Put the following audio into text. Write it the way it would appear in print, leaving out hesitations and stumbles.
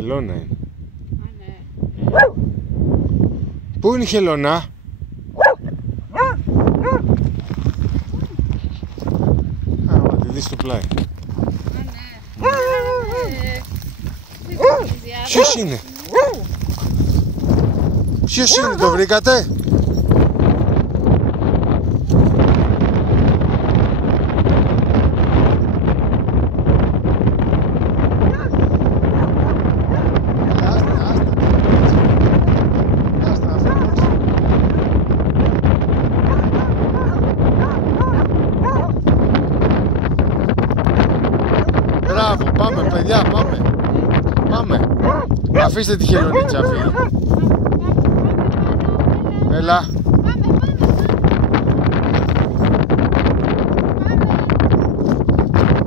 Χελώνα είναι. Α, ναι. Πού είναι η χελώνα? Α, τη δεις στο πλάι. Α, ναι. Ποιος είναι? Ποιος είναι, το βρήκατε? Μπράβο, πάμε παιδιά, πάμε. Πάμε. Αφήστε τη χελονίτσα, φίλοι. Έλα.